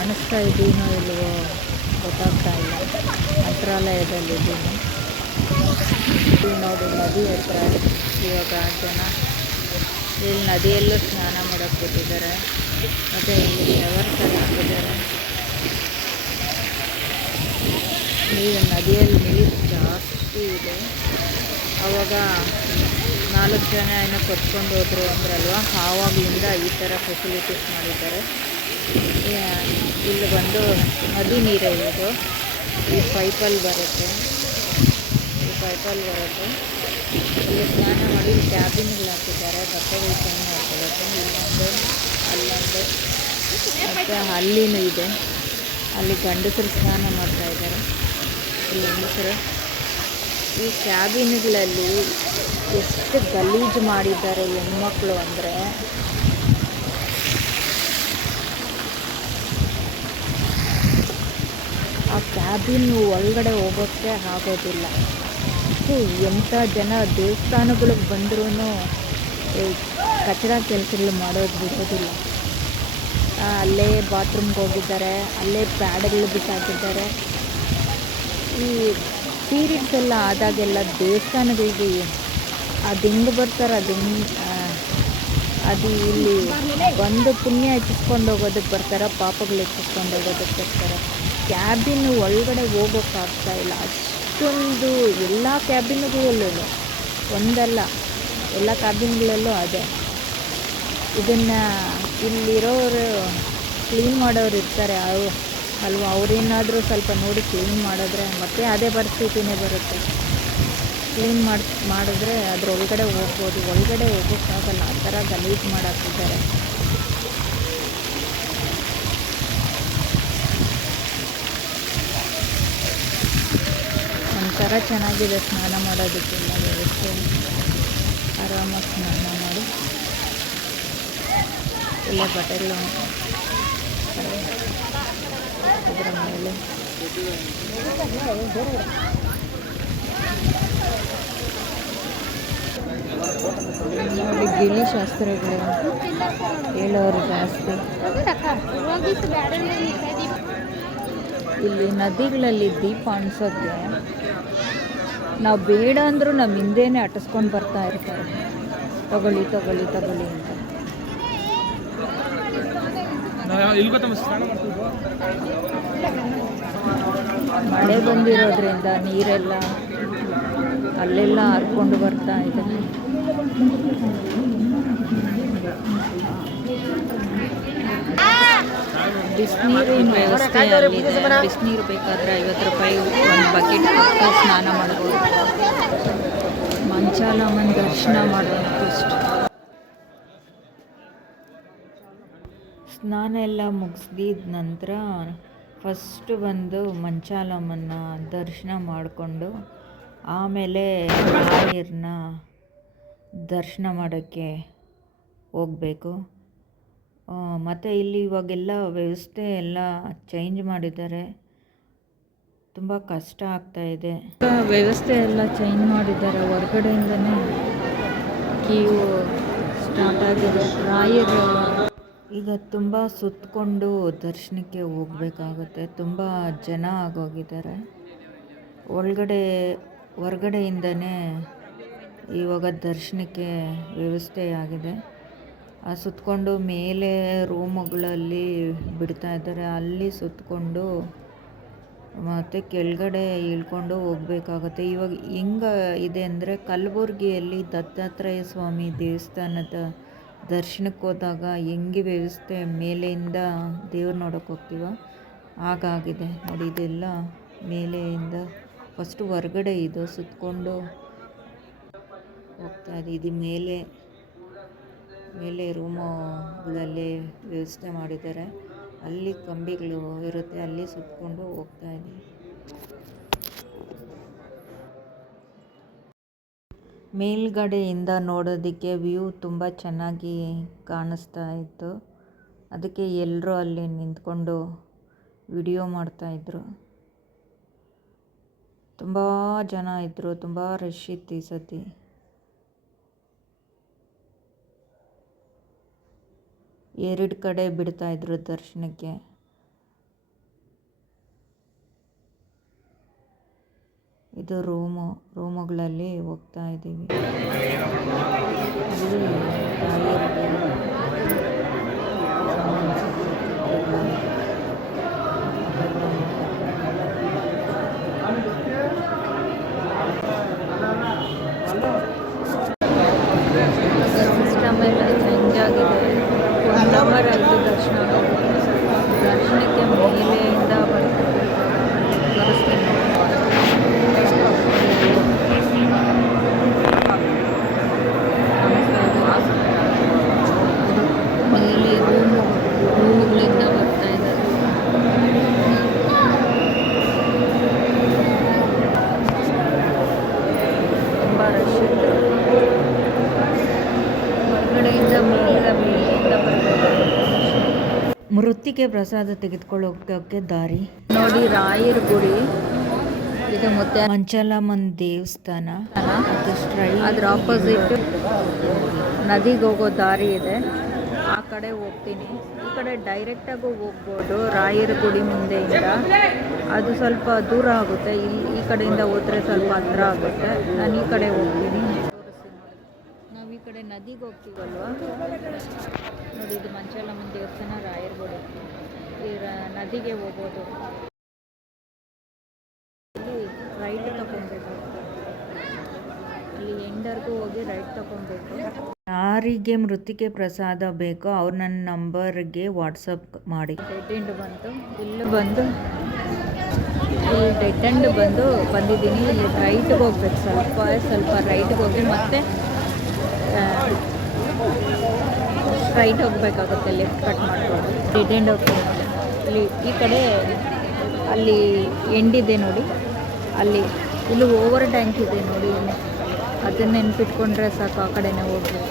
ಕಾಣಿಸ್ತಾ ಇದ್ದೀನೋ ಇಲ್ವೋ ಗೊತ್ತಾಗ್ತಾ ಇಲ್ಲ. ಮಂತ್ರಾಲಯದಲ್ಲಿದ್ದೀನಿ. ನೋಡಿ, ನದಿ ಹತ್ರ ಇವಾಗ ಜನ ಇಲ್ಲಿ ನದಿಯಲ್ಲೂ ಸ್ನಾನ ಮಾಡೋಕ್ಕೆ ಬಿಟ್ಟಿದ್ದಾರೆ ಮತ್ತು ಇಲ್ಲಿ ಶವರ್ ಥರ ಹಾಕಿದ್ದಾರೆ. ನೀರು ನದಿಯಲ್ಲಿ ನೀರು ಜಾಸ್ತಿ ಇದೆ. ಆವಾಗ ನಾಲ್ಕು ಜನ ಏನೋ ಕೊಟ್ಕೊಂಡು ಹೋದರು ಅಂದ್ರಲ್ವ? ಆವಾಗಿಂದ ಈ ಥರ ಫೆಸಿಲಿಟೀಸ್ ಮಾಡಿದ್ದಾರೆ. ಇಲ್ಲಿ ಬಂದು ನದಿ ನೀರೇ ಇರೋದು. ಈ ಪೈಪಲ್ಲಿ ಬರುತ್ತೆ. ಈ ಪೈಪಲ್ಲಿ ಬರುತ್ತೆ. ಇಲ್ಲಿ ಸ್ನಾನ ಮಾಡಿ ಕ್ಯಾಬಿನ್ಗಳು ಹಾಕಿದ್ದಾರೆ. ಬಟ್ಟೆಗಳು ಚೇಂಜ್ ಮಾಡ್ಕೊಳ್ಳೋಕ್ಕೆ ಇಲ್ಲೊಂದು, ಅಲ್ಲೊಂದು, ಮತ್ತು ಅಲ್ಲಿನೂ ಇದೆ. ಅಲ್ಲಿ ಗಂಡಸರು ಸ್ನಾನ ಮಾಡ್ತಾ ಇದ್ದಾರೆ. ಇಲ್ಲಿ ಹೆಂಗಸರು. ಈ ಕ್ಯಾಬಿನ್ಗಳಲ್ಲಿ ಎಷ್ಟು ಗಲೀಜು ಮಾಡಿದ್ದಾರೆ ಹೆಣ್ಮಕ್ಳು ಅಂದರೆ. ಆ ಕ್ಯಾಬಿನ್ ಒಳಗಡೆ ಹೋಗೋಕ್ಕೆ ಆಗೋದಿಲ್ಲ. ಸೊ ಎಂಥ ಜನ ದೇವಸ್ಥಾನಗಳಿಗೆ ಬಂದ್ರೂ ಕಚಡ ಕೆಲಸಗಳು ಮಾಡೋದು ಬಿಡೋದಿಲ್ಲ. ಅಲ್ಲೇ ಬಾತ್ರೂಮ್ಗೆ ಹೋಗಿದ್ದಾರೆ, ಅಲ್ಲೇ ಪ್ಯಾಡ್ಗಳು ಬಿಸಾಕಿದ್ದಾರೆ. ಈ ಪೀರಿಯಡ್ಸ್ ಎಲ್ಲ ಆದಾಗೆಲ್ಲ ದೇವಸ್ಥಾನಗಳಿಗೆ ಅದು ಹೆಂಗೆ ಬರ್ತಾರೆ, ಅದು ಅದು ಇಲ್ಲಿ ಬಂದು ಪುಣ್ಯ ಹೆಚ್ಚಿಸ್ಕೊಂಡು ಹೋಗೋದಕ್ಕೆ ಬರ್ತಾರೆ, ಪಾಪಗಳು ಹೆಚ್ಚಿಸ್ಕೊಂಡು ಹೋಗೋದಕ್ಕೆ ಬರ್ತಾರೆ? ಕ್ಯಾಬಿನ್ ಒಳಗಡೆ ಹೋಗೋಕ್ಕಾಗ್ತಾ ಇಲ್ಲ. ಅಷ್ಟೊಂದು ಎಲ್ಲ ಕ್ಯಾಬಿನ್ಗಳಲ್ಲೂ ಒಂದಲ್ಲ, ಎಲ್ಲ ಕ್ಯಾಬಿನ್ಗಳಲ್ಲೂ ಅದೇ. ಇದನ್ನು ಇಲ್ಲಿರೋರು ಕ್ಲೀನ್ ಮಾಡೋರು ಇರ್ತಾರೆ, ಅವು ಅಲ್ವಾ? ಅವ್ರೇನಾದರೂ ಸ್ವಲ್ಪ ನೋಡಿ ಕ್ಲೀನ್ ಮಾಡಿದ್ರೆ ಮತ್ತೆ ಅದೇ ಪರಿಸ್ಥಿತಿನೇ ಬರುತ್ತೆ. ಕ್ಲೀನ್ ಮಾಡಿ, ಮಾಡಿದ್ರೆ ಅದ್ರೊಳಗಡೆ ಹೋಗ್ಬೋದು. ಒಳಗಡೆ ಹೋಗೋಕ್ಕಾಗಲ್ಲ. ಆ ಥರ ಗಲೀಜು ಮಾಡಾಕ್ತಿದ್ದಾರೆ. ಒಂಥರ ಚೆನ್ನಾಗಿದೆ ಸ್ನಾನ ಮಾಡೋದಕ್ಕೆಲ್ಲ ವ್ಯವಸ್ಥೆ. ಆರಾಮಾಗಿ ಸ್ನಾನ ಮಾಡಿ. ಎಲ್ಲ ಬಟ್ಟೆಗಳು ಇದರ ಮೇಲೆ ಗಿಳಿ ಶಾಸ್ತ್ರಗಳು ಹೇಳೋರು ಜಾಸ್ತಿ. ಇಲ್ಲಿ ನದಿಗಳಲ್ಲಿ ದೀಪ ಅಣಿಸೋಕ್ಕೆ ನಾವು ಬೇಡ ಅಂದರೂ ನಮ್ಮ ಹಿಂದೆನೇ ಅಟ್ಟಿಸ್ಕೊಂಡು ಬರ್ತಾ ಇರ್ತಾರೆ. ತಗೊಳ್ಳಿ ತಗೊಳ್ಳಿ ತಗೊಳ್ಳಿ ಅಂತ. ಮಳೆ ಬಂದಿರೋದ್ರಿಂದ ನೀರೆಲ್ಲ ಅಲ್ಲೆಲ್ಲ ಹರ್ಕೊಂಡು ಬರ್ತಾ ಇದೆ. ಬಿಸಿನೀರಿನ ವ್ಯವಸ್ಥೆ ಅಲ್ಲಿದೆ. ಬಿಸಿನೀರು ಬೇಕಾದರೆ ಐವತ್ತು ರೂಪಾಯಿ ಒಂದು ಬಕೆಟ್ ಕೊಟ್ಟು ಸ್ನಾನ ಮಾಡ್ಬೋದು. ಮಂಚಾಲಮ್ಮನ ದರ್ಶನ ಮಾಡೋಣ ಫಸ್ಟ್ ಸ್ನಾನ ಎಲ್ಲ ಮುಗಿಸ್ದಿದ ನಂತರ ಫಸ್ಟ್ ಬಂದು ಮಂಚಾಲಮ್ಮನ ದರ್ಶನ ಮಾಡಿಕೊಂಡು ಆಮೇಲೆ ನೀರನ್ನ ದರ್ಶನ ಮಾಡೋಕ್ಕೆ ಹೋಗಬೇಕು. ಮತ್ತು ಇಲ್ಲಿ ಇವಾಗೆಲ್ಲ ವ್ಯವಸ್ಥೆ ಎಲ್ಲ ಚೇಂಜ್ ಮಾಡಿದ್ದಾರೆ. ತುಂಬ ಕಷ್ಟ ಆಗ್ತಾ ಇದೆ. ವ್ಯವಸ್ಥೆ ಎಲ್ಲ ಚೇಂಜ್ ಮಾಡಿದ್ದಾರೆ. ಹೊರಗಡೆಯಿಂದನೇ ಕ್ಯೂ ಸ್ಟಾರ್ಟ್ ಆಗಿದೆ. ರಾಯರು ಈಗ ತುಂಬ ಸುತ್ತಕೊಂಡು ದರ್ಶನಕ್ಕೆ ಹೋಗಬೇಕಾಗುತ್ತೆ. ತುಂಬ ಜನ ಆಗೋಗಿದ್ದಾರೆ. ಒಳಗಡೆ ಹೊರಗಡೆಯಿಂದನೇ ಇವಾಗ ದರ್ಶನಕ್ಕೆ ವ್ಯವಸ್ಥೆ ಆಗಿದೆ. ಸುತ್ತಕೊಂಡು ಮೇಲೆ ರೂಮುಗಳಲ್ಲಿ ಬಿಡ್ತಾ ಇದ್ದಾರೆ. ಅಲ್ಲಿ ಸುತ್ತಕೊಂಡು ಮತ್ತು ಕೆಳಗಡೆ ಇಳ್ಕೊಂಡು ಹೋಗ್ಬೇಕಾಗತ್ತೆ. ಇವಾಗ ಹೆಂಗೆ ಇದೆ ಅಂದರೆ ಕಲಬುರ್ಗಿಯಲ್ಲಿ ದತ್ತಾತ್ರೇಯ ಸ್ವಾಮಿ ದೇವಸ್ಥಾನದ ದರ್ಶನಕ್ಕೆ ಹೋದಾಗ ಹೆಂಗೆ ವ್ಯವಸ್ಥೆ ಮೇಲೆಯಿಂದ ದೇವ್ರು ನೋಡೋಕೆ ಹೋಗ್ತೀವ? ಹಾಗಾಗಿದೆ. ನೋಡಿ, ಇದೆಲ್ಲ ಮೇಲೆಯಿಂದ ಫಸ್ಟು ಹೊರಗಡೆ ಇದು ಸುತ್ತಕೊಂಡು ಹೋಗ್ತಾ ಇದೆ. ಇದು ಮೇಲೆ ಮೇಲೆ ರೂಮುಗಳಲ್ಲಿ ವ್ಯವಸ್ಥೆ ಮಾಡಿದ್ದಾರೆ. ಅಲ್ಲಿ ಕಂಬಿಗಳು ಇರುತ್ತೆ. ಅಲ್ಲಿ ಸುತ್ತಕೊಂಡು ಹೋಗ್ತಾ ಇದ್ದೀವಿ ಮೇಲ್ಗಡೆಯಿಂದ ನೋಡೋದಕ್ಕೆ ವ್ಯೂ ತುಂಬ ಚೆನ್ನಾಗಿ ಕಾಣಿಸ್ತಾ ಇತ್ತು. ಅದಕ್ಕೆ ಎಲ್ಲರೂ ಅಲ್ಲಿ ನಿಂತ್ಕೊಂಡು ವಿಡಿಯೋ ಮಾಡ್ತಾಯಿದ್ರು ತುಂಬ ಜನ ಇದ್ದರು ತುಂಬ ರಶ್ ಇತ್ತು ಈ ಸತಿ. ಎರಡು ಕಡೆ ಬಿಡ್ತಾ ಇದ್ರು ದರ್ಶನಕ್ಕೆ. ಇದು ರೂಮು ರೂಮುಗಳಲ್ಲಿ ಹೋಗ್ತಾ ಇದ್ದೀವಿ. ಸಿಸ್ಟಮ್ ಎಲ್ಲ ಚೇಂಜ್ ಆಗಿದೆ. ಒನ್ ಅವರ್ ಆಯಿತು ದರ್ಶನ ದರ್ಶನಕ್ಕೆ ಮೇಲೆಯಿಂದ ಬರ್ತೀವಿ ತೋರಿಸ್ತೀನಿ ಮೇಲೆ ರೂಮು ರೂಮ್ಗಳಿಂದ ಬರ್ತಾ ಇದ್ದಾರೆ ತುಂಬ ರಶ್ ಇದೆ ಹೊರಗಡೆಯಿಂದ ಮೇಲಿಂದ ಮೇಲಿಂದ ಬರ್ತಾರೆ ಮೃತ್ತಿಗೆ ಪ್ರಸಾದ ತೆಗೆದುಕೊಳ್ಳೋಕೆ ದಾರಿ. ನೋಡಿ ರಾಯರ ಗುಡಿ. ಇದು ಮತ್ತೆ ಮಂಚಲಮ್ಮನ ದೇವಸ್ಥಾನ. ಅದ್ರ ಆಪೋಸಿಟ್ ನದಿಗೆ ಹೋಗೋ ದಾರಿ ಇದೆ. ಆ ಕಡೆ ಹೋಗ್ತೀನಿ. ಈ ಕಡೆ ಡೈರೆಕ್ಟಾಗೂ ಹೋಗ್ಬೋದು ರಾಯರ ಗುಡಿ ಮುಂದೆಯಿಂದ. ಅದು ಸ್ವಲ್ಪ ದೂರ ಆಗುತ್ತೆ. ಇಲ್ಲಿ ಈ ಕಡೆಯಿಂದ ಹೋದ್ರೆ ಸ್ವಲ್ಪ ಹತ್ರ ಆಗುತ್ತೆ. ನಾನು ಈ ಕಡೆ ಹೋಗ್ತೀನಿ. ಕಡೆ ನದಿಗೆ ಹೋಗ್ತೀವಲ್ವ? ನೋಡಿ, ಇದು ಮಂಚಾಲಮ್ಮನ ದೇವಸ್ಥಾನ, ರಾಯರ್ಗೋಡು. ಗುಡಿ ಈ ನದಿಗೆ ಹೋಗೋದು ಇಲ್ಲಿ ರೈಟ್ ತಗೊಬೇಕು ಅಲ್ಲಿ ಎಂಡರ್ಗೂ ಹೋಗಿ ರೈಟ್ ತಗೊಬೇಕು ಯಾರಿಗೆ ಮೃತಿಗೆ ಪ್ರಸಾದ ಬೇಕೋ ಅವ್ರು ನನ್ನ ನಂಬರ್ಗೆ ವಾಟ್ಸಪ್ ಮಾಡಿ. ಡೆಡ್ ಬಂತು. ಇಲ್ಲಿ ಬಂದು, ಇಲ್ಲಿ ಡೆಡ್ ಎಂಡ್ ಬಂದು ಬಂದಿದ್ದೀನಿ. ಇಲ್ಲಿ ರೈಟ್ಗೆ ಹೋಗ್ಬೇಕು. ಸ್ವಲ್ಪ ಸ್ವಲ್ಪ ರೈಟ್ಗೆ ಹೋಗಿ ಮತ್ತೆ ಸ್ಟ್ರೈಟ್ ಹೋಗಬೇಕಾಗುತ್ತೆ ಲೆಫ್ಟ್ ಕಟ್ ಮಾಡ್ಕೊಂಡು. ಡೆಡ್ ಎಂಡ್ ಹೋಗ್ತೀನಿ ಇಲ್ಲಿ ಈ ಕಡೆ ಅಲ್ಲಿ ಎಂಡಿದೆ ನೋಡಿ. ಅಲ್ಲಿ ಇಲ್ಲಿ ಓವರ್ ಟ್ಯಾಂಕ್ ಇದೆ ನೋಡಿ. ಅದನ್ನ ನೆನ್ಪಿಟ್ಕೊಂಡ್ರೆ ಸಾಕು ಆ ಕಡೆನೇ ಹೋಗ್ಬೇಕು.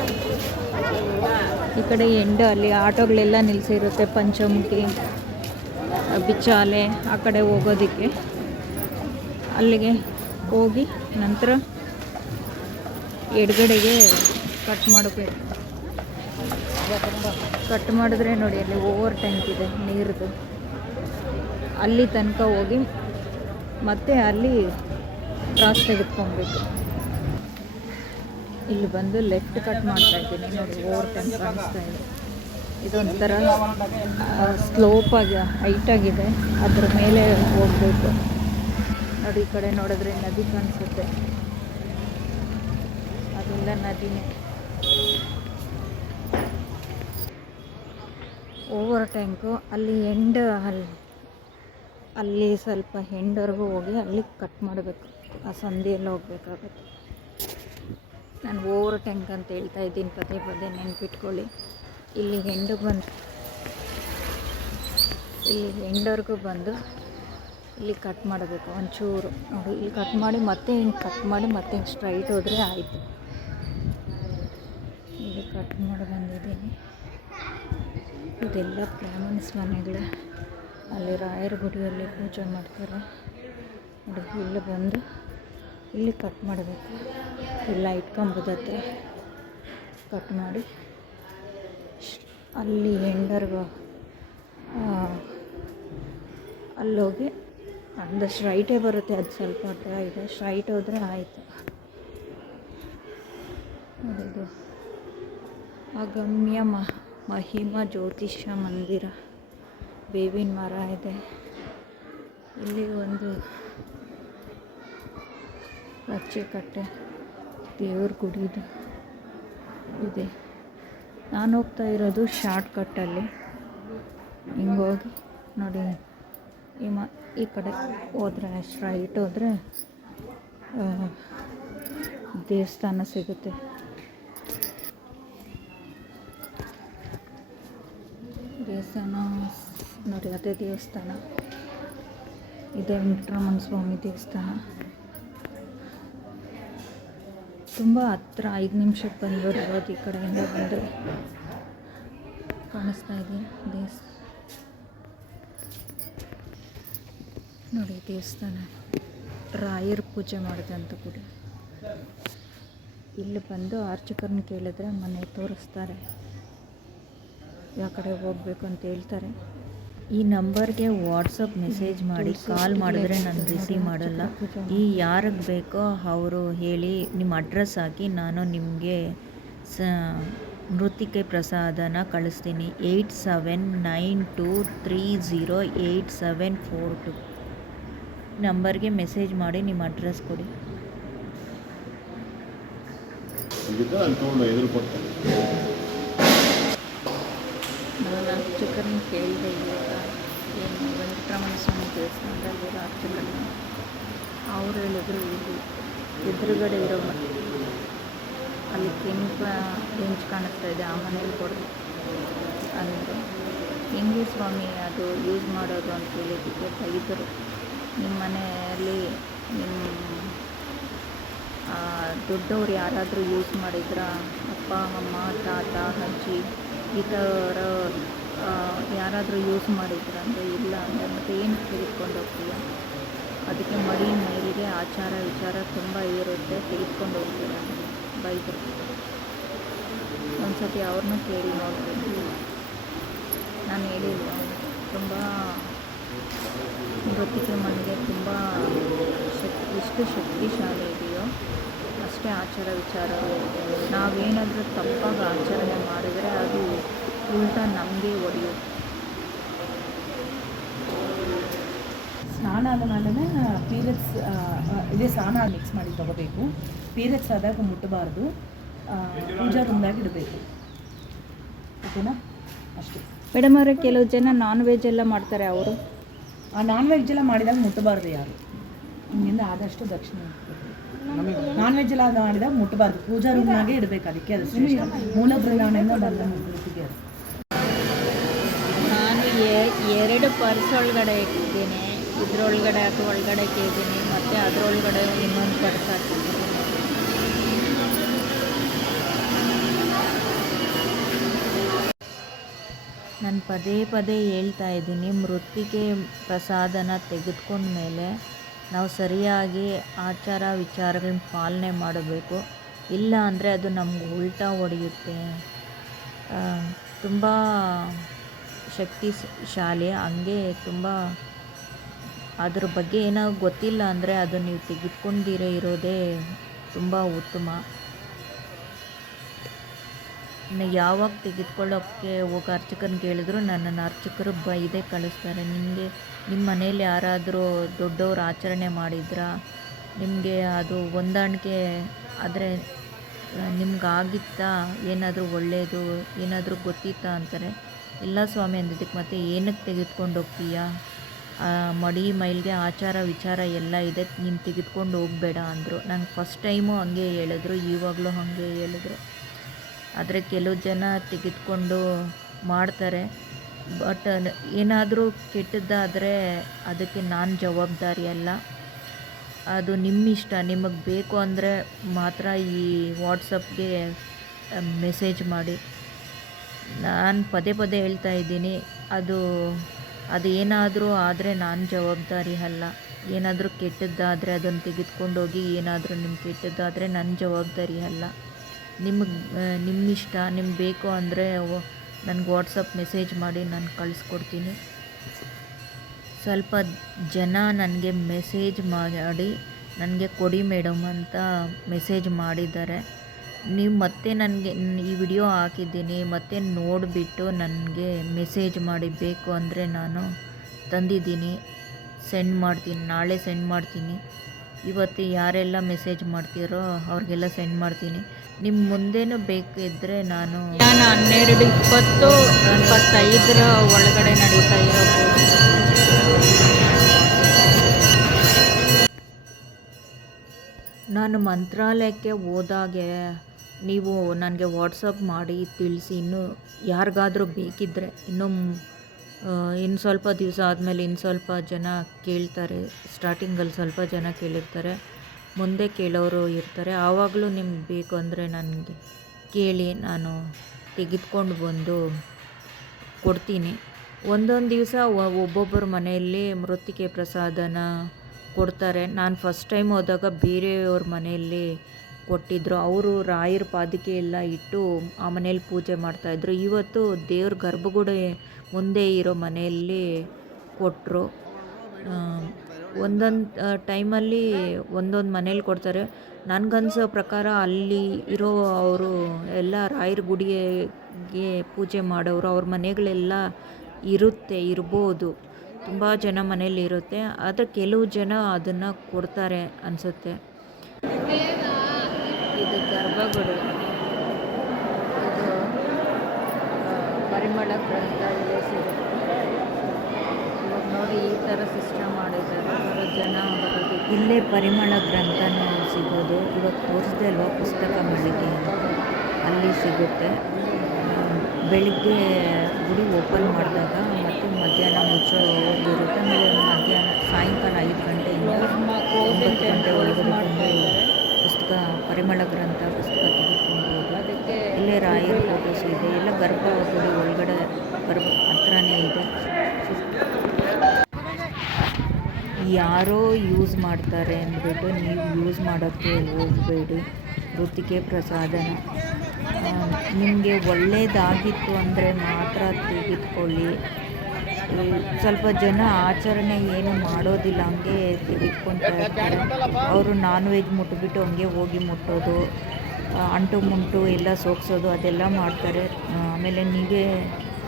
ಈ ಕಡೆ ಎಂಡ್ ಅಲ್ಲಿ ಆಟೋಗಳೆಲ್ಲ ನಿಲ್ಲಿಸಿರುತ್ತೆ ಪಂಚಮುಖಿ ಬಿಚ್ಚಾಲೆ ಆ ಕಡೆ ಹೋಗೋದಕ್ಕೆ. ಅಲ್ಲಿಗೆ ಹೋಗಿ ನಂತರ ಎಡಗಡೆಗೆ ಕಟ್ ಮಾಡಬೇಕು. ಕಟ್ ಮಾಡಿದ್ರೆ ನೋಡಿ, ಅಲ್ಲಿ ಓವರ್ ಟ್ಯಾಂಕ್ ಇದೆ, ನೀರದು. ಅಲ್ಲಿ ತನಕ ಹೋಗಿ ಮತ್ತೆ ಅಲ್ಲಿ ಕ್ರಾಸ್ ತೆಗೆದುಕೊಬೇಕು. ಇಲ್ಲಿ ಬಂದು ಲೆಫ್ಟ್ ಕಟ್ ಮಾಡ್ತಾ ಇದ್ದೀನಿ. ನೋಡಿ ಓವರ್ ಟ್ಯಾಂಕ್ ಕಾಣಿಸ್ತಾ ಇದೆ. ಇದೊಂಥರ ಹೈಟ್ ಆಗಿದೆ. ಅದ್ರ ಮೇಲೆ ಹೋಗಬೇಕು. ನೋಡಿ, ಈ ಕಡೆ ನೋಡಿದ್ರೆ ನದಿ ಕಾಣಿಸುತ್ತೆ. ಅದೆಲ್ಲ ನದಿನೇ. ಓವರ್ ಟ್ಯಾಂಕು ಅಲ್ಲಿ ಎಂಡ್ ಅಲ್ಲಿ ಅಲ್ಲಿ ಸ್ವಲ್ಪ ಹೆಂಡವರೆಗೂ ಹೋಗಿ ಅಲ್ಲಿ ಕಟ್ ಮಾಡಬೇಕು. ಆ ಸಂದಿಯಲ್ಲಿ ಹೋಗ್ಬೇಕಾಗುತ್ತೆ. ನಾನು ಓವರ್ ಟ್ಯಾಂಕ್ ಅಂತ ಹೇಳ್ತಾ ಇದ್ದೀನಿ ಪದೇ ಪದೇ ನೆನ್ಪಿಟ್ಕೊಳ್ಳಿ. ಇಲ್ಲಿ ಹೆಂಡು ಬಂದು, ಇಲ್ಲಿ ಹೆಂಡವರೆಗೂ ಬಂದು ಇಲ್ಲಿ ಕಟ್ ಮಾಡಬೇಕು, ಒಂಚೂರು. ನೋಡಿ, ಇಲ್ಲಿ ಕಟ್ ಮಾಡಿ, ಮತ್ತೆ ಹಿಂಗೆ ಕಟ್ ಮಾಡಿ, ಮತ್ತೆ ಹಿಂಗೆ ಸ್ಟ್ರೈಟ್ ಹೋದರೆ ಆಯಿತು. ಇಲ್ಲಿ ಕಟ್ ಮಾಡಿ ಬಂದಿದ್ದೀನಿ. ಇದೆಲ್ಲ ಬ್ರಾಹ್ಮಣ್ಸ್ ಮನೆಗಳ. ಅಲ್ಲಿ ರಾಯರ ಗುಡಿಯಲ್ಲಿ ಪೂಜೆ ಮಾಡ್ತಾರೆ. ನೋಡಿ, ಇಲ್ಲಿ ಬಂದು ಇಲ್ಲಿ ಕಟ್ ಮಾಡಬೇಕು. ಇಲ್ಲ ಲೈಟ್ ಕಂಬದ ಕಟ್ ಮಾಡಿ. ಅಲ್ಲಿ ಎಂಡರ್ಗು ಅಲ್ಲೋಗಿ ಅಂದ ಸ್ಟ್ರೈಟೇ ಬರುತ್ತೆ, ಅದು ಸ್ವಲ್ಪ ಹತ್ರ ಇದೆ ಸ್ಟ್ರೈಟ್ ಹೋದರೆ ಆಯಿತು. ಅದು ಅಗಮ್ಯ ಮಹ ಮಹಿಮಾ ಜ್ಯೋತಿಷ ಮಂದಿರ, ಬೇವಿನ ಮರ ಇದೆ. ಇಲ್ಲಿ ಒಂದು ಕಟ್ಟೆ ದೇವ್ರ ಗುಡಿದು ಇದೆ. ನಾನು ಹೋಗ್ತಾ ಇರೋದು ಶಾರ್ಟ್ ಕಟ್ಟಲ್ಲಿ ಹಿಂಗೋಗಿ ನೋಡಿ, ಈ ಮ, ಈ ಕಡೆ ಹೋದ್ರೆ ಸ್ಟ್ರೈಟ್ ಹೋದರೆ ದೇವಸ್ಥಾನ ಸಿಗುತ್ತೆ. ದೇವಸ್ಥಾನ ನೋಡಿ ಅದೇ ದೇವಸ್ಥಾನ, ಇದೆ ವೆಂಕಟರಮಣ ಸ್ವಾಮಿ ದೇವಸ್ಥಾನ. ತುಂಬ ಹತ್ರ ಐದು ನಿಮಿಷಕ್ಕೆ ಬಂದ್ಬಿಡ್ಬೋದು ಈ ಕಡೆಯಿಂದ ಬಂದರೆ ಕಾಣಿಸ್ತಾ ಇದೆ. ದೇವಸ್ಥಾನ ನೋಡಿ ದೇವಸ್ಥಾನ. ರಾಯರ್ ಪೂಜೆ ಮಾಡಿದಂಥ ಕೂಡ. ಇಲ್ಲಿ ಬಂದು ಅರ್ಚಕರನ್ನ ಕೇಳಿದ್ರೆ ಮನೆ ತೋರಿಸ್ತಾರೆ. ಯಾವ ಕಡೆ ಹೋಗ್ಬೇಕು ಅಂತ ಹೇಳ್ತಾರೆ. ಈ ನಂಬರ್ಗೆ ವಾಟ್ಸಪ್ ಮೆಸೇಜ್ ಮಾಡಿ ಕಾಲ್ ಮಾಡಿದ್ರೆ ನಾನು ರಿಸೀವ್ ಮಾಡಲ್ಲ. ಈ ಯಾರಿಗೆ ಬೇಕೋ ಅವರು ಹೇಳಿ ನಿಮ್ಮ ಅಡ್ರೆಸ್ ಹಾಕಿ ನಾನು ನಿಮಗೆ ಸ ಮೃತಿಕೆ ಪ್ರಸಾದನ ಕಳಿಸ್ತೀನಿ. Eight seven nine two three zero eight seven four two. ನಂಬರ್ಗೆ ಮೆಸೇಜ್ ಮಾಡಿ ನಿಮ್ಮ ಅಡ್ರೆಸ್ ಕೊಡಿ. ಹಂಗಿದ್ರೆ ನಾನು ತೊಗೊಂಡು ಎದುರು ಕೊಡ್ತೇನೆ ಅರ್ಚಕರನ್ನ ಕೇಳಿದೆ ಇವಾಗ. ಏನು, ವೆಂಕಟರಮಣ ಸ್ವಾಮಿ ದೇವಸ್ಥಾನದಲ್ಲಿರೋ ಅರ್ಚಕರನ್ನ. ಅವ್ರು ಹೇಳಿದ್ರು, ಇಲ್ಲಿ ಎದುರುಗಡೆ ಇರೋ ಅಲ್ಲಿ ಕೆಂಪ ಹೆಂಚು ಕಾಣಿಸ್ತಾ ಇದೆ, ಆ ಮನೇಲಿ ಕೊಡೋದು ಅಂದರು. ಹೆಂಗೆ ಸ್ವಾಮಿ ಅದು ಯೂಸ್ ಮಾಡೋದು ಅಂತ ಹೇಳಿದ್ದಕ್ಕೆ ತೆಗಿದರು. ನಿಮ್ಮ ಮನೆಯಲ್ಲಿ ನಿಮ್ಮ ದೊಡ್ಡವ್ರು ಯಾರಾದರೂ ಯೂಸ್ ಮಾಡಿದ್ರಾ? ಅಪ್ಪ, ಅಮ್ಮ, ತಾತ, ಅಜ್ಜಿ? ಈ ಥರ ಯಾರಾದರೂ ಯೂಸ್ ಮಾಡಿದ್ರೆ ಅಂದರೆ ಇಲ್ಲ ಅಂದರೆ ಮತ್ತೆ ಏನು ತೆಗೆದುಕೊಂಡು ಹೋಗ್ತೀಯ? ಅದಕ್ಕೆ ಮಡಿ ಮೇಲಿಗೆ ಆಚಾರ ವಿಚಾರ ತುಂಬ ಇರುತ್ತೆ ತೆಗೆದುಕೊಂಡು ಹೋಗ್ತೀರ? ಬೈದರು ಒಂದ್ಸತಿ ಅವ್ರನ್ನೂ ಕೇಳಿ ನೋಡ್ತೀನಿ. ನಾನು ಹೇಳಿಲ್ಲ ತುಂಬ ಮೃತ್ತಿಕೆ ಮನೆಗೆ ತುಂಬ ಶಕ್ತಿ ಎಷ್ಟು ಶಕ್ತಿಶಾಲಿ ಅಷ್ಟೇ ಆಚಾರ ವಿಚಾರ. ನಾವೇನಾದರೂ ತಪ್ಪಾಗಿ ಆಚರಣೆ ಮಾಡಿದರೆ ಅದು ಉಲ್ಟಾ ನಮಗೆ ಒಡೆಯುತ್ತೆ. ಸ್ನಾನ ಆದ ಮೇಲೆ ಪೀರಿಯಡ್ಸ್ ಇದೇ ಸ್ನಾನ ಮಿಕ್ಸ್ ಮಾಡಿ ತಗೋಬೇಕು. ಪೀರಿಯಡ್ಸ್ ಆದಾಗ ಮುಟ್ಟಬಾರ್ದು. ಪೂಜಾ ರೂಮ್ದಾಗ ಇಡಬೇಕು. ಓಕೆನಾ? ಅಷ್ಟೇ. ಮೇಡಮ್ ಅವರೇ ಕೆಲವು ಜನ ನಾನ್ ವೆಜ್ ಎಲ್ಲ ಮಾಡ್ತಾರೆ ಅವರು? ಆ ನಾನ್ ವೆಜ್ ಎಲ್ಲ ಮಾಡಿದಾಗ ಮುಟ್ಟಬಾರ್ದು ಯಾರು. ನಿಮ್ಮಿಂದ ಆದಷ್ಟು ದಕ್ಷಿಣ. ನಾನ್ ವೆಜ್ ಎಲ್ಲ ಮಾಡಿದ ಮುಟ್ಟಬಾರ್ದು ಪೂಜಾ ರೂಮ್ನಾಗೆ ಇಡಬೇಕು ಅದಕ್ಕೆ, ಅದು ಮೂಲ ಬೃಂದಾವಣೆಯಿಂದ ಬಂದ ನಾನು ಎರಡು ಪರ್ಸ್ ಒಳಗಡೆ ಇಟ್ಟಿದ್ದೀನಿ. ಇದ್ರೊಳಗಡೆ ಅಥವಾ ಒಳಗಡೆ ಇಟ್ಟಿದ್ದೀನಿ. ಮತ್ತು ಅದ್ರೊಳಗಡೆ ಇನ್ನೊಂದು ಪರ್ಸ್ ಹಾಕಿದ್ದೀನಿ. ನಾನು ಪದೇ ಪದೇ ಹೇಳ್ತಾ ಇದ್ದೀನಿ, ಮೃತ್ತಿಗೆ ಪ್ರಸಾದನ ತೆಗೆದುಕೊಂಡ ಮೇಲೆ ನಾವು ಸರಿಯಾಗಿ ಆಚಾರ ವಿಚಾರಗಳನ್ನ ಪಾಲನೆ ಮಾಡಬೇಕು. ಇಲ್ಲ ಅಂದರೆ ಅದು ನಮ್ಗೆ ಉಲ್ಟಾ ಹೊಡೆಯುತ್ತೆ. ತುಂಬ ಶಕ್ತಿಶಾಲಿ, ಹಂಗೆ ತುಂಬ ಅದ್ರ ಬಗ್ಗೆ ಏನೋ ಗೊತ್ತಿಲ್ಲ ಅಂದರೆ ಅದು ನೀವು ತೆಗೆದುಕೊಂಡಿರೇ ಇರೋದೇ ತುಂಬ ಉತ್ತಮ. ಇನ್ನು ಯಾವಾಗ ತೆಗೆದುಕೊಳ್ಳೋಕ್ಕೆ ಹೋಗಿ ಅರ್ಚಕನ ಕೇಳಿದ್ರು, ನನ್ನನ್ನು ಅರ್ಚಕರು ಬೈದೇ ಕಳಿಸ್ತಾರೆ. ನಿಮಗೆ, ನಿಮ್ಮ ಮನೇಲಿ ಯಾರಾದರೂ ದೊಡ್ಡವ್ರು ಆಚರಣೆ ಮಾಡಿದ್ರಾ? ನಿಮಗೆ ಅದು ಹೊಂದಾಣಿಕೆ ಆದರೆ ನಿಮ್ಗಾಗಿತ್ತಾ? ಏನಾದರೂ ಒಳ್ಳೆಯದು ಏನಾದರೂ ಗೊತ್ತಿತ್ತಾ ಅಂತಾರೆ. ಇಲ್ಲ ಸ್ವಾಮಿ ಅಂದಿದ್ದಕ್ಕೆ ಮತ್ತೆ ಏನಕ್ಕೆ ತೆಗೆದುಕೊಂಡು ಹೋಗ್ತೀಯಾ ಮಡಿ ಮೈಲ್ಗೆ ಆಚಾರ ವಿಚಾರ ಎಲ್ಲ ಇದೆ, ನೀನು ತೆಗೆದುಕೊಂಡು ಹೋಗಬೇಡ ಅಂದರು. ನಂಗೆ ಫಸ್ಟ್ ಟೈಮು ಹಂಗೆ ಹೇಳಿದ್ರು ಇವಾಗಲೂ ಹಾಗೆ ಹೇಳಿದ್ರು. ಆದರೆ ಕೆಲವು ಜನ ತೆಗೆದುಕೊಂಡು ಮಾಡ್ತಾರೆ. ಬಟ್ ಏನಾದರೂ ಕೆಟ್ಟದ್ದಾದರೆ ಅದಕ್ಕೆ ನಾನು ಜವಾಬ್ದಾರಿ ಅಲ್ಲ. ಅದು ನಿಮ್ಮ ಇಷ್ಟ. ನಿಮಗೆ ಬೇಕು ಅಂದರೆ ಮಾತ್ರ ಈ ವಾಟ್ಸಪ್ಗೆ ಮೆಸೇಜ್ ಮಾಡಿ. ನಾನು ಪದೇ ಪದೇ ಹೇಳ್ತಾ ಇದ್ದೀನಿ. ಅದು ಅದು ಏನಾದರೂ ಆದರೆ ನಾನು ಜವಾಬ್ದಾರಿ ಅಲ್ಲ. ಏನಾದರೂ ಕೆಟ್ಟದ್ದಾದರೆ ಅದನ್ನು ತೆಗೆದುಕೊಂಡೋಗಿ ಏನಾದರೂ ನಿಮ್ಗೆ ಕೆಟ್ಟದ್ದಾದರೆ ನನ್ನ ಜವಾಬ್ದಾರಿ ಅಲ್ಲ. ನಿಮಗೆ ನಿಮ್ಮಿಷ್ಟ ನಿಮ್ಗೆ ಬೇಕು ಅಂದರೆ ನನಗೆ ವಾಟ್ಸಪ್ ಮೆಸೇಜ್ ಮಾಡಿ ನಾನು ಕಳಿಸ್ಕೊಡ್ತೀನಿ. ಸ್ವಲ್ಪ ಜನ ನನಗೆ ಮೆಸೇಜ್ ಮಾಡಿ, ನನಗೆ ಕೊಡಿ ಮೇಡಮ್ ಅಂತ ಮೆಸೇಜ್ ಮಾಡಿದ್ದಾರೆ. ನೀವು ಮತ್ತೆ ನನಗೆ, ಈ ವಿಡಿಯೋ ಹಾಕಿದ್ದೀನಿ, ಮತ್ತೆ ನೋಡಿಬಿಟ್ಟು ನನಗೆ ಮೆಸೇಜ್ ಮಾಡಿ ಬೇಕು ಅಂದರೆ ನಾನು ತಂದಿದ್ದೀನಿ. ಸೆಂಡ್ ಮಾಡ್ತೀನಿ, ನಾಳೆ ಸೆಂಡ್ ಮಾಡ್ತೀನಿ. ಇವತ್ತು ಯಾರೆಲ್ಲ ಮೆಸೇಜ್ ಮಾಡ್ತೀರೋ ಅವ್ರಿಗೆಲ್ಲ ಸೆಂಡ್ ಮಾಡ್ತೀನಿ. ನಿಮ್ಮ ಮುಂದೇನು ಬೇಕಿದ್ದರೆ ನಾನು ನಾನು ಹನ್ನೆರಡು ಇಪ್ಪತ್ತು ಇಪ್ಪತ್ತೈದರ ಒಳಗಡೆ ನಡೀತಾ ಇರೋದು. ನಾನು ಮಂತ್ರಾಲಯಕ್ಕೆ ಹೋದಾಗೆ ನೀವು ನನಗೆ ವಾಟ್ಸಪ್ ಮಾಡಿ ತಿಳಿಸಿ ಇನ್ನೂ ಯಾರಿಗಾದರೂ ಬೇಕಿದ್ದರೆ ಇನ್ನೂ ಇನ್ನು ಸ್ವಲ್ಪ ದಿವಸ ಆದಮೇಲೆ ಇನ್ನು ಸ್ವಲ್ಪ ಜನ ಕೇಳ್ತಾರೆ. ಸ್ಟಾರ್ಟಿಂಗಲ್ಲಿ ಸ್ವಲ್ಪ ಜನ ಕೇಳಿರ್ತಾರೆ. ಮುಂದೆ ಕೇಳೋರು ಇರ್ತಾರೆ. ಆವಾಗಲೂ ನಿಮ್ಗೆ ಬೇಕು ಅಂದರೆ ನನಗೆ ಕೇಳಿ ನಾನು ತೆಗೆದುಕೊಂಡು ಬಂದು ಕೊಡ್ತೀನಿ. ಒಂದೊಂದು ದಿವಸ ಒಬ್ಬೊಬ್ಬರ ಮನೆಯಲ್ಲಿ ಮೃತ್ತಿಕೆ ಪ್ರಸಾದನ ಕೊಡ್ತಾರೆ. ನಾನು ಫಸ್ಟ್ ಟೈಮ್ ಹೋದಾಗ ಬೇರೆಯವ್ರ ಮನೆಯಲ್ಲಿ ಕೊಟ್ಟಿದ್ದರು ಅವರು ರಾಯರ ಪಾದಿಕೆ ಎಲ್ಲ ಇಟ್ಟು ಆ ಮನೇಲಿ ಪೂಜೆ ಮಾಡ್ತಾಯಿದ್ರು ಇವತ್ತು ದೇವ್ರ ಗರ್ಭಗುಡಿ ಮುಂದೆ ಇರೋ ಮನೆಯಲ್ಲಿ ಕೊಟ್ಟರು. ಒಂದೊಂದು ಟೈಮಲ್ಲಿ ಒಂದೊಂದು ಮನೇಲಿ ಕೊಡ್ತಾರೆ. ನನಗನ್ಸೋ ಪ್ರಕಾರ ಅಲ್ಲಿ ಇರೋ ಅವರು ಎಲ್ಲ ರಾಯರ ಗುಡಿಗೆ ಪೂಜೆ ಮಾಡೋರು, ಅವ್ರ ಮನೆಗಳೆಲ್ಲ ಇರುತ್ತೆ, ಇರ್ಬೋದು. ತುಂಬ ಜನ ಮನೇಲಿ ಇರುತ್ತೆ. ಆದರೆ ಕೆಲವು ಜನ ಅದನ್ನು ಕೊಡ್ತಾರೆ ಅನಿಸುತ್ತೆ. ಇದು ಗರ್ಭಗುಡಿ ಇದು ಆ, ಪರಿಮಳ ಇವಾಗ ನೋಡಿ ಈ ಥರ ಸಿಸ್ಟಮ್ ಮಾಡಿದ್ದಾರೆ. ಅವರ ಜನ ಬರೋದು. ಇಲ್ಲೇ ಪರಿಮಳ ಗ್ರಂಥನೂ ಸಿಗೋದು. ಇವಾಗ ತೋರಿಸ್ದೆ ಅಲ್ವಾ ಪುಸ್ತಕ ಮಳಿಗೆ ಅಲ್ಲಿ ಸಿಗುತ್ತೆ. ಬೆಳಿಗ್ಗೆ ಗುಡಿ ಓಪನ್ ಮಾಡಿದಾಗ ಮತ್ತು ಮಧ್ಯಾಹ್ನ ಮುಚ್ಚೋದಿರುತ್ತೆ ಆಮೇಲೆ ಮಧ್ಯಾಹ್ನ ಸಾಯಂಕಾಲ ಐದು ಗಂಟೆಯಿಂದ ಒಂಬತ್ತು ಗಂಟೆ ಒಳಗಡೆ ಪುಸ್ತಕ ಪರಿಮಳ ಗ್ರಂಥ ಪುಸ್ತಕ ತೆಗೆದುಕೊಂಡು ರಾಯರ್ ಫೋಟೋಸ್ ಇದೆ. ಎಲ್ಲ ಗರ್ಭ ಗುಡಿ ಒಳಗಡೆ ಗರ್ಭ ಹತ್ರನೇ ಇದೆ. ಯಾರೋ ಯೂಸ್ ಮಾಡ್ತಾರೆ ಅಂದ್ಬಿಟ್ಟು ನೀವು ಯೂಸ್ ಮಾಡೋಕ್ಕೆ ಹೋಗಬೇಡಿ. ಋತಿಕೆ ಪ್ರಸಾದನ. ನಿಮಗೆ ಒಳ್ಳೆಯದಾಗಿತ್ತು ಅಂದರೆ ಮಾತ್ರ ತೆಗೆದುಕೊಳ್ಳಿ. ಸ್ವಲ್ಪ ಜನ ಆಚರಣೆ ಏನು ಮಾಡೋದಿಲ್ಲ, ಹಂಗೆ ತೆಗೆದುಕೊಳ್ತಾ ಅವರು ನಾನ್ ವೆಜ್ ಮುಟ್ಬಿಟ್ಟು ಹಂಗೆ ಹೋಗಿ ಮುಟ್ಟೋದು. ಅಂಟು ಮುಂಟು ಎಲ್ಲ ಸೋಗಿಸೋದು ಅದೆಲ್ಲ ಮಾಡ್ತಾರೆ. ಆಮೇಲೆ ನೀವೇ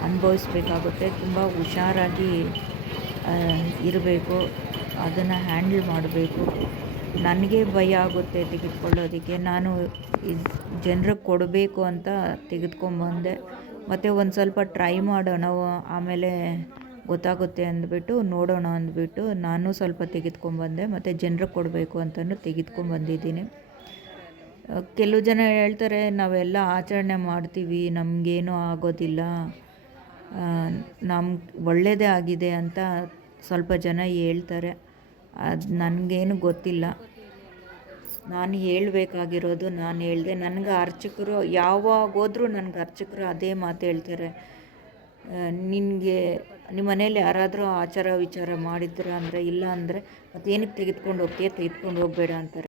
ಅನುಭವಿಸ್ಬೇಕಾಗುತ್ತೆ. ತುಂಬ ಹುಷಾರಾಗಿ ಇರಬೇಕು, ಅದನ್ನು ಹ್ಯಾಂಡಲ್ ಮಾಡಬೇಕು. ನನಗೆ ಭಯ ಆಗುತ್ತೆ ತೆಗೆದುಕೊಳ್ಳೋದಕ್ಕೆ. ನಾನು ಜನರಿಗೆ ಕೊಡಬೇಕು ಅಂತ ತೆಗೆದುಕೊಂಬಂದೆ ಮತ್ತು ಒಂದು ಸ್ವಲ್ಪ ಟ್ರೈ ಮಾಡೋಣ, ಆಮೇಲೆ ಗೊತ್ತಾಗುತ್ತೆ ಅಂದ್ಬಿಟ್ಟು, ನೋಡೋಣ ಅಂದ್ಬಿಟ್ಟು, ನಾನು ಸ್ವಲ್ಪ ತೆಗೆದುಕೊಂಬಂದೆ ಮತ್ತು ಜನರಿಗೆ ಕೊಡಬೇಕು ಅಂತಲೂ ತೆಗೆದುಕೊಂಬಂದಿದ್ದೀನಿ ಕೆಲವು ಜನ ಹೇಳ್ತಾರೆ, ನಾವೆಲ್ಲ ಆಚರಣೆ ಮಾಡ್ತೀವಿ, ನಮಗೇನೂ ಆಗೋದಿಲ್ಲ. ನಮ್ಮ ಒಳ್ಳೆಯದೇ ಆಗಿದೆ ಅಂತ ಸ್ವಲ್ಪ ಜನ ಹೇಳ್ತಾರೆ. ಅದು ನನಗೇನು ಗೊತ್ತಿಲ್ಲ. ನಾನು ಹೇಳಬೇಕಾಗಿರೋದು ನಾನು ಹೇಳಿದೆ. ನನಗೆ ಅರ್ಚಕರು ಯಾವಾಗೋದ್ರೂ ನನಗೆ ಅರ್ಚಕರು ಅದೇ ಮಾತು ಹೇಳ್ತಾರೆ. ನಿನಗೆ ನಿಮ್ಮ ಮನೇಲಿ ಯಾರಾದರೂ ಆಚಾರ ವಿಚಾರ ಮಾಡಿದ್ರ ಅಂದರೆ, ಇಲ್ಲ ಅಂದರೆ ಮತ್ತೇನಕ್ಕೆ ತೆಗೆದುಕೊಂಡು ಹೋಗ್ತೀಯ? ತೆಗೆದುಕೊಂಡು ಹೋಗಬೇಡ ಅಂತಾರೆ.